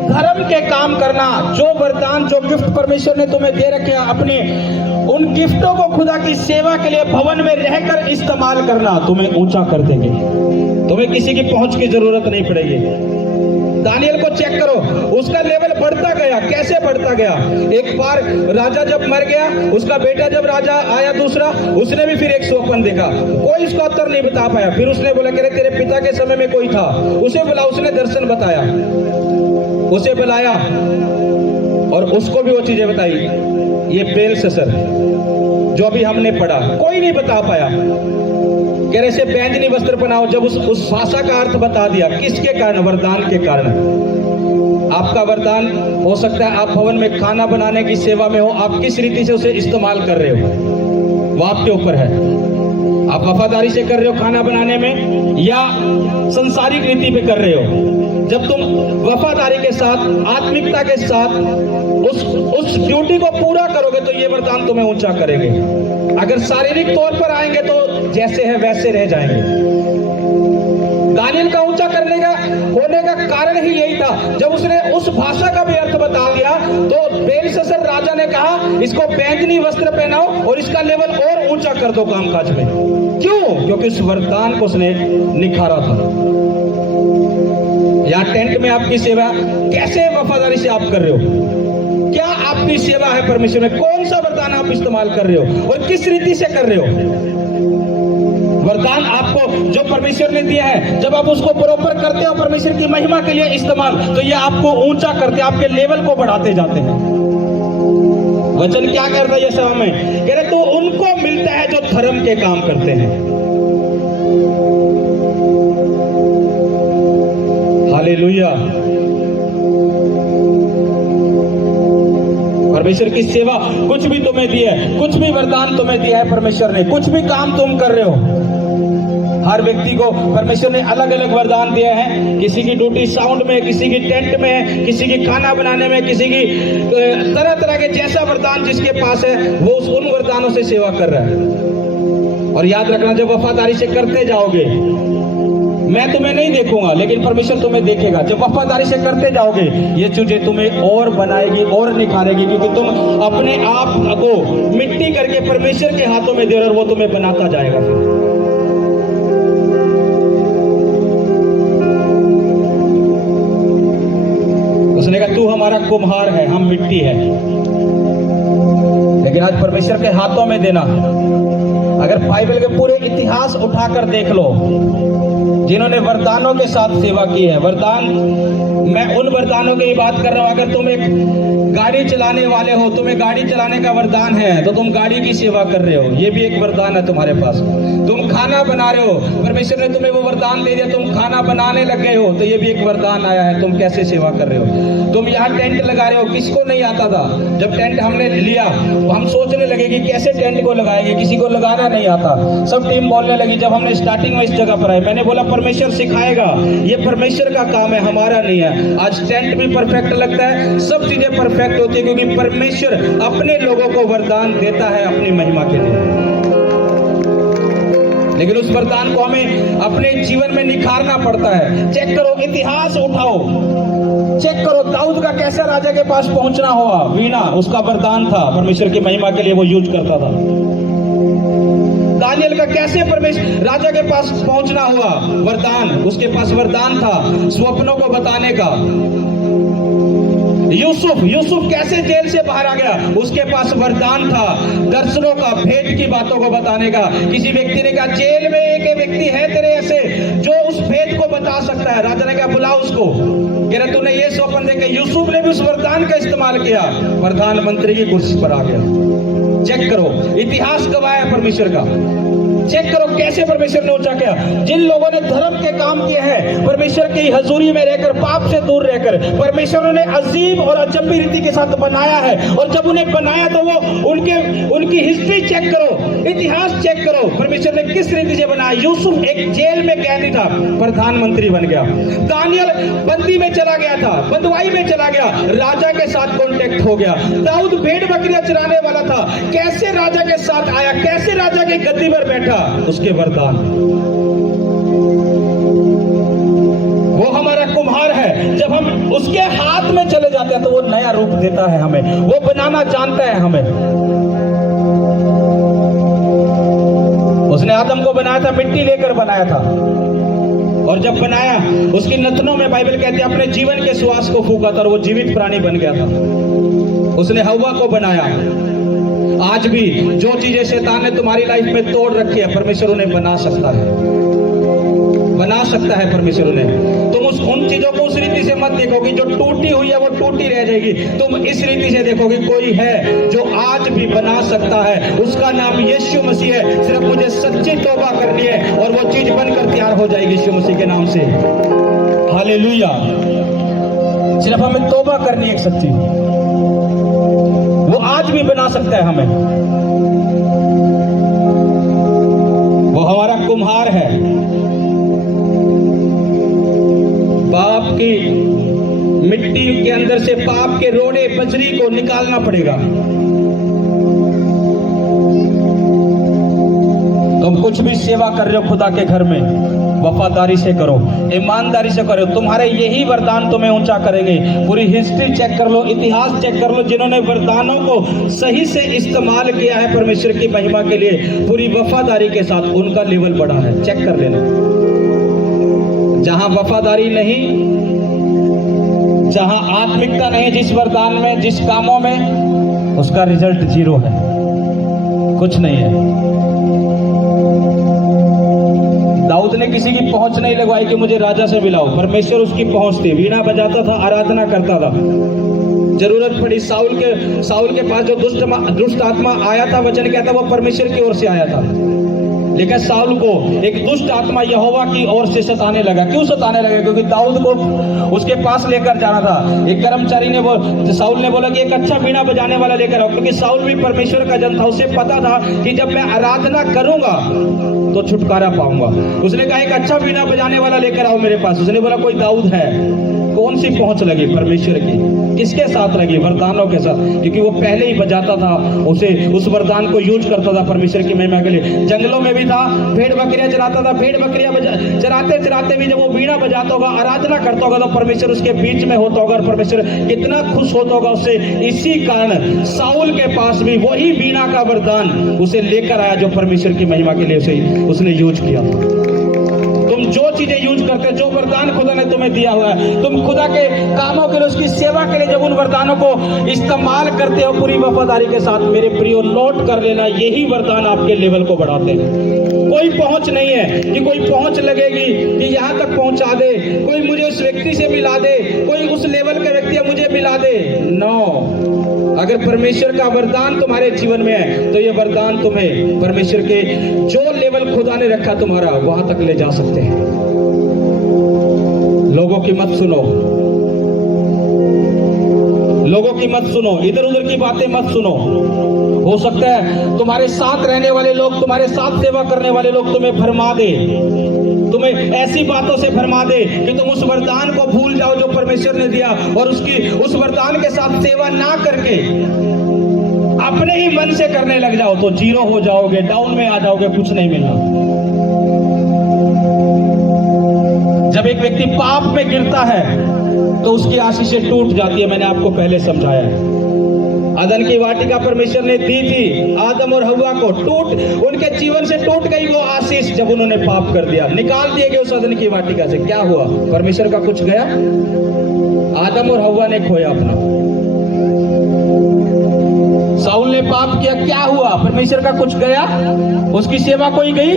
धर्म के काम करना, जो वरदान, जो गिफ्ट परमेश्वर ने तुम्हें दे रखे, अपने उन गिफ्टों को खुदा की सेवा के लिए भवन में रहकर इस्तेमाल करना तुम्हें ऊंचा कर देंगे। तुम्हें किसी की पहुंच की जरूरत नहीं पड़ेगी। दानियल को चेक करो, उसका लेवल बढ़ता गया। कैसे बढ़ता गया? एक बार राजा जब मर गया, उसका बेटा जब राजा आया दूसरा, उसने भी फिर एक स्वप्न देखा, कोई उसका उत्तर नहीं बता पाया। फिर उसने बोला कि तेरे पिता के समय में कोई था, उसे बुला। उसने दर्शन बताया, उसे बुलाया और उसको भी वो चीजें बताई। ये बेलशस्सर जो अभी हमने पढ़ा, कोई नहीं बता पाया। कह रहे से बैंजनी वस्त्र पहनाओ। जब उस भाषा का अर्थ बता दिया, किसके कारण? वरदान के कारण। आपका वरदान हो सकता है आप भवन में खाना बनाने की सेवा में हो, आप किस रीति से उसे इस्तेमाल कर रहे हो वो आपके ऊपर है। आप वफादारी से कर रहे हो खाना बनाने में, या संसारिक रीति पे कर रहे हो? जब तुम वफादारी के साथ, आत्मिकता के साथ उस ड्यूटी को पूरा करोगे तो ये वरदान तुम्हें ऊंचा करेंगे। अगर शारीरिक तौर पर आएंगे तो जैसे है वैसे रह जाएंगे। दानियल का ऊंचा करने का होने का कारण ही यही था। जब उसने उस भाषा का भी अर्थ बता दिया तो बेलशस्सर राजा ने कहा इसको बैंजनी वस्त्र पहनाओ और इसका लेवल और ऊंचा कर दो कामकाज में। क्यों? क्योंकि उस वरदान को उसने निखारा था। यहाँ टेंट में आपकी सेवा कैसे वफादारी से आप कर रहे हो? क्या आपकी सेवा है परमेश्वर में? कौन सा वरदान आप इस्तेमाल कर रहे हो और किस रीति से कर रहे हो? वरदान आपको जो परमेश्वर ने दिया है, जब आप उसको बरोबर करते हो परमेश्वर की महिमा के लिए इस्तेमाल, तो ये आपको ऊंचा करते, आपके लेवल को बढ़ाते जाते हैं। वचन क्या कहता है ये सब में? कह रहे तो उनको मिलता है जो धर्म के काम करते हैं। हालेलुया। परमेश्वर की सेवा कुछ भी तुम्हें दिया है, कुछ भी वरदान तुम्हें दिया है परमेश्वर ने, कुछ भी काम तुम कर रहे हो, हर व्यक्ति को परमेश्वर ने अलग अलग वरदान दिए हैं। किसी की ड्यूटी साउंड में, किसी की टेंट में, किसी की खाना बनाने में, किसी की तरह तरह के जैसा वरदान जिसके पास है वो उन वरदानों से सेवा कर रहा है। और याद रखना, जब वफादारी से करते जाओगे, मैं तुम्हें नहीं देखूंगा लेकिन परमेश्वर तुम्हें देखेगा। जब वफादारी से करते जाओगे ये चीजें तुम्हें और बनाएगी और निखारेगी, क्योंकि तुम अपने आप को मिट्टी करके परमेश्वर के हाथों में दे रहे हो और वो तुम्हें बनाता जाएगा। उसने कहा तू हमारा कुम्हार है, हम मिट्टी है। लेकिन आज परमेश्वर के हाथों में देना, अगर बाइबल के पूरे इतिहास उठाकर देख लो, जिन्होंने वरदानों के साथ सेवा की है। वरदान, मैं उन वरदानों की बात कर रहा हूं। अगर तुम एक गाड़ी चलाने वाले हो, तुम्हें गाड़ी चलाने का वरदान है, तो तुम गाड़ी की सेवा कर रहे हो, ये भी एक वरदान है तुम्हारे पास। तुम खाना बना रहे हो, परमेश्वर ने तुम्हें वो वरदान दे दिया, तुम खाना बनाने लग गए हो, तो ये भी एक वरदान आया है, तुम कैसे सेवा कर रहे हो। तुम यहाँ टेंट लगा रहे हो, किसको नहीं आता था। जब टेंट हमने लिया तो हम सोचने लगे कि कैसे टेंट को लगाएंगे, किसी को लगाना नहीं आता। सब टीम बोलने लगी जब हमने स्टार्टिंग में इस जगह पर आए। मैंने बोला परमेश्वर सिखाएगा, ये परमेश्वर का काम है, हमारा नहीं है। आज टेंट भी परफेक्ट लगता है, सब चीजें परफेक्ट होती है, क्योंकि परमेश्वर अपने लोगों को वरदान देता है अपनी महिमा के लिए। लेकिन उस वरदान को हमें अपने जीवन में निखारना पड़ता है। चेक करो, इतिहास उठाओ, चेक करो दाऊद का कैसे राजा के पास पहुंचना हुआ। वीणा उसका वरदान था, परमेश्वर की महिमा के लिए वो यूज करता था। दानियल का कैसे परमेश्वर राजा के पास पहुंचना हुआ, वरदान, उसके पास वरदान था स्वप्नों को बताने का। यूसुफ कैसे जेल से बाहर आ गया, उसके पास वरदान था दर्शनों का, भेद की बातों को बताने का। किसी व्यक्ति ने कहा जेल में एक व्यक्ति है तेरे ऐसे जो उस भेद को बता सकता है। राजा ने कहा बुलाओ उसको। कह रहे तूने ये स्वप्न देखे। यूसुफ ने भी उस वरदान का इस्तेमाल किया, प्रधानमंत्री की कुर्सी पर आ गया। चेक करो, इतिहास गवाह है परमेश्वर का। चेक करो कैसे परमेश्वर ने ऊंचा किया। जिन लोगों ने धर्म के काम किए हैं, परमेश्वर की हजूरी में रहकर, पाप से दूर रहकर, परमेश्वर ने अजीब और अजनबी रीति के साथ बनाया है। और जब उन्हें बनाया तो वो उनकी हिस्ट्री चेक करो, इतिहास चेक करो, परमेश्वर ने किस रीति से बनाया। यूसुफ एक जेल में कैदी था, प्रधानमंत्री बन गया। दानियल बंदी में चला गया था, बंदवाई में चला गया, राजा के साथ कॉन्टेक्ट हो गया। दाऊद भेड़ बकरियां चराने वाला था, कैसे राजा के साथ आया, कैसे राजा की गद्दी पर बैठा, उसके वरदान। वो हमारा कुम्हार है, जब हम उसके हाथ में चले जाते हैं तो वो नया रूप देता है हमें, वो बनाना जानता है हमें। उसने आदम को बनाया था, मिट्टी लेकर बनाया था, और जब बनाया उसकी नथनों में बाइबल कहती है अपने जीवन के श्वास को फूका था और वो जीवित प्राणी बन गया था। उसने हव्वा को बनाया। आज भी जो चीजें शैतान ने तुम्हारी लाइफ में तोड़ रखी है, परमेश्वर उन्हें बना सकता है, बना सकता है परमेश्वर उन्हें। तुम उन चीजों को उस रीति से मत देखोगे जो टूटी हुई है वो टूटी रह जाएगी। तुम इस रीति से देखोगे कोई है जो आज भी बना सकता है, उसका नाम यीशु मसीह है। सिर्फ मुझे सच्ची तौबा करनी है और वो चीज बनकर तैयार हो जाएगी यीशु मसीह के नाम से। हालेलुया। सिर्फ हमें तौबा करनी है एक सच्ची, वो आज भी बना सकता है हमें। वो हमारा कुम्हार है। पाप की मिट्टी के अंदर से पाप के रोड़े बजरी को निकालना पड़ेगा। तुम कुछ भी सेवा कर रहे हो खुदा के घर में, वफादारी से करो, ईमानदारी से करो, तुम्हारे यही वरदान तुम्हें ऊंचा करेंगे। पूरी हिस्ट्री चेक कर लो, इतिहास चेक कर लो, जिन्होंने वरदानों को सही से इस्तेमाल किया है परमेश्वर की महिमा के लिए, पूरी वफादारी के साथ, उनका लेवल बढ़ा है। चेक कर लेना। जहां वफादारी नहीं, जहां आत्मिकता नहीं जिस वरदान में, जिस कामों में, उसका रिजल्ट जीरो है, कुछ नहीं है। दाऊद ने किसी की पहुंच नहीं लगवाई कि मुझे राजा से मिलाओ, परमेश्वर उसकी पहुंच थी। वीणा बजाता था, आराधना करता था। जरूरत पड़ी साउल के पास जो दुष्ट आत्मा आया था, वचन क्या था, वो परमेश्वर की ओर से आया था। लेकिन साउल को एक दुष्ट आत्मा यहोवा की ओर से सताने लगा। क्यों सताने लगा? क्योंकि दाऊद को उसके पास लेकर जाना था। एक कर्मचारी ने साउल ने बोला कि एक अच्छा वीणा बजाने वाला लेकर आओ, क्योंकि साउल भी परमेश्वर का जन था। उसे पता था कि जब मैं आराधना करूंगा तो छुटकारा पाऊंगा। उसने कहा एक अच्छा वीणा बजाने वाला लेकर आओ मेरे पास। उसने बोला कोई दाऊद है। कौन सी पहुंच लगी? परमेश्वर की। किसके साथ लगी? वरदानों के साथ, क्योंकि वो पहले ही बजाता था, उसे उस वरदान को यूज करता था परमेश्वर की महिमा के लिए। जंगलों में भी था, भेड़ बकरियां चराता था, भेड़ बकरियां चराते भी जब वो वीणा बजाता होगा, आराधना करता होगा, तो परमेश्वर उसके बीच में होता होगा और परमेश्वर कितना खुश होता होगा उससे। इसी कारण साउल के पास भी वही वीणा का वरदान उसे लेकर आया जो परमेश्वर की महिमा के लिए उसने यूज किया। तुम जो चीजें यूज करते हो, जो वरदान खुदा ने तुम्हें दिया हुआ है, तुम खुदा के कामों के लिए, उसकी सेवा के लिए जब उन वरदानों को इस्तेमाल करते हो पूरी वफादारी के साथ, मेरे प्रियो नोट कर लेना, यही वरदान आपके लेवल को बढ़ाते हैं। कोई पहुंच नहीं है कि कोई पहुंच लगेगी कि यहां तक पहुंचा दे, कोई मुझे उस व्यक्ति से मिला दे, कोई उस लेवल का व्यक्ति मुझे मिला दे। नो, अगर परमेश्वर का वरदान तुम्हारे जीवन में है तो ये वरदान तुम्हें परमेश्वर के जो लेवल खुदा ने रखा तुम्हारा वहां तक ले जा सकते हैं। लोगों की मत सुनो, लोगों की मत सुनो, इधर उधर की बातें मत सुनो। हो सकता है तुम्हारे साथ रहने वाले लोग, तुम्हारे साथ सेवा करने वाले लोग तुम्हें भरमा दे, तुम्हें ऐसी बातों से भरमा दे कि तुम उस वरदान को भूल जाओ जो परमेश्वर ने दिया, और उस वरदान के साथ सेवा ना करके अपने ही मन से करने लग जाओ तो जीरो हो जाओगे, डाउन में आ जाओगे, कुछ नहीं मिलना। जब एक व्यक्ति पाप में गिरता है तो उसकी आशीषें टूट जाती है। मैंने आपको पहले समझाया है, अदन की वाटिका परमेश्वर ने दी थी आदम और हव्वा को, उनके जीवन से टूट गई वो आशीष जब उन्होंने पाप कर दिया, निकाल दिए गए उस अदन की वाटिका से। क्या हुआ? परमेश्वर का कुछ गया? आदम और हव्वा ने खोया अपना। साउल ने पाप किया, क्या हुआ? परमेश्वर का कुछ गया? उसकी सेवा कोई गई?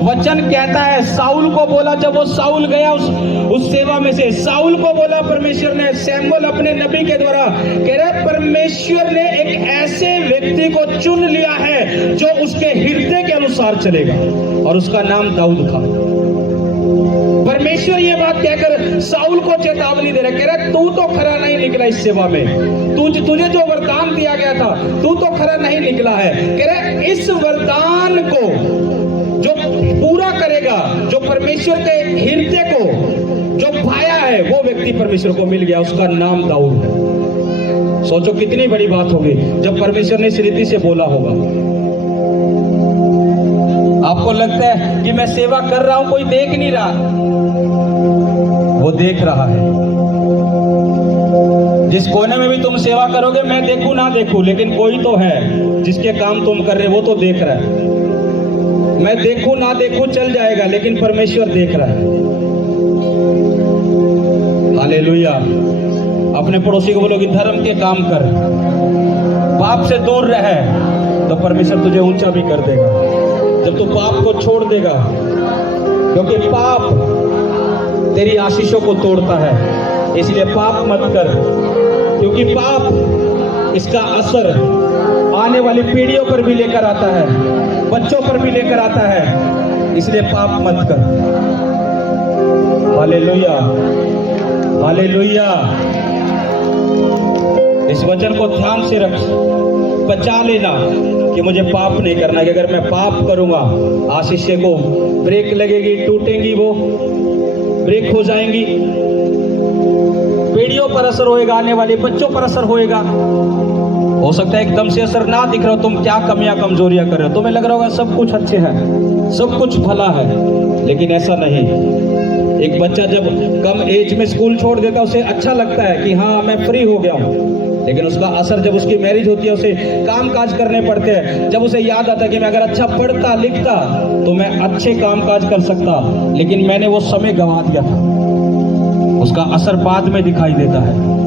वचन कहता है साउल को बोला, जब वो साउल गया उस सेवा में से, साउल को बोला परमेश्वर ने, सैमुअल अपने नबी के द्वारा कह रहे परमेश्वर ने एक ऐसे व्यक्ति को चुन लिया है जो उसके हृदय के अनुसार चलेगा, और उसका नाम दाऊद था। परमेश्वर ये बात कहकर साउल को चेतावनी दे रहा, कह रहा तू तो खरा नहीं निकला इस सेवा में, तुझे जो वरदान दिया गया था तू तो खरा नहीं निकला है। कह रहा इस वरदान को जो पूरा करेगा, जो परमेश्वर के हृदय को जो पाया है, वो व्यक्ति परमेश्वर को मिल गया, उसका नाम दाऊद है। सोचो कितनी बड़ी बात होगी जब परमेश्वर ने इस रीति से बोला होगा। आपको लगता है कि मैं सेवा कर रहा हूं, कोई देख नहीं रहा, वो देख रहा है। जिस कोने में भी तुम सेवा करोगे, मैं देखूं ना देखूं, लेकिन कोई तो है जिसके काम तुम कर रहे हो, वो तो देख रहा है। मैं देखूं ना देखूं चल जाएगा, लेकिन परमेश्वर देख रहा है। हालेलुया। अपने पड़ोसी को बोलो कि धर्म के काम कर, पाप से दूर रहे, तो परमेश्वर तुझे ऊंचा भी कर देगा। जब तू पाप को छोड़ देगा, क्योंकि पाप तेरी आशीषों को तोड़ता है, इसलिए पाप मत कर, क्योंकि पाप इसका असर आने वाली पीढ़ियों पर भी लेकर आता है, बच्चों पर भी लेकर आता है, इसलिए पाप मत कर। Hallelujah, hallelujah. इस वचन को ध्यान से रख, बचा लेना कि मुझे पाप नहीं करना, कि अगर मैं पाप करूंगा आशीषें को ब्रेक लगेगी, टूटेंगी, वो ब्रेक हो जाएंगी, पीढ़ियों पर असर होएगा, आने वाले बच्चों पर असर होएगा। हो सकता है एकदम से असर ना दिख रहा हो, तुम क्या कमियां कमजोरियां कर रहे हो, तुम्हें लग रहा होगा सब कुछ अच्छे हैं, सब कुछ भला है, लेकिन ऐसा नहीं। एक बच्चा जब कम एज में स्कूल छोड़ देता है, उसे अच्छा लगता है कि हाँ मैं फ्री हो गया हूँ, लेकिन उसका असर जब उसकी मैरिज होती है, उसे काम काज करने पड़ते हैं, जब उसे याद आता है कि मैं अगर अच्छा पढ़ता लिखता तो मैं अच्छे काम काज कर सकता, लेकिन मैंने वो समय गंवा दिया था, उसका असर बाद में दिखाई देता है।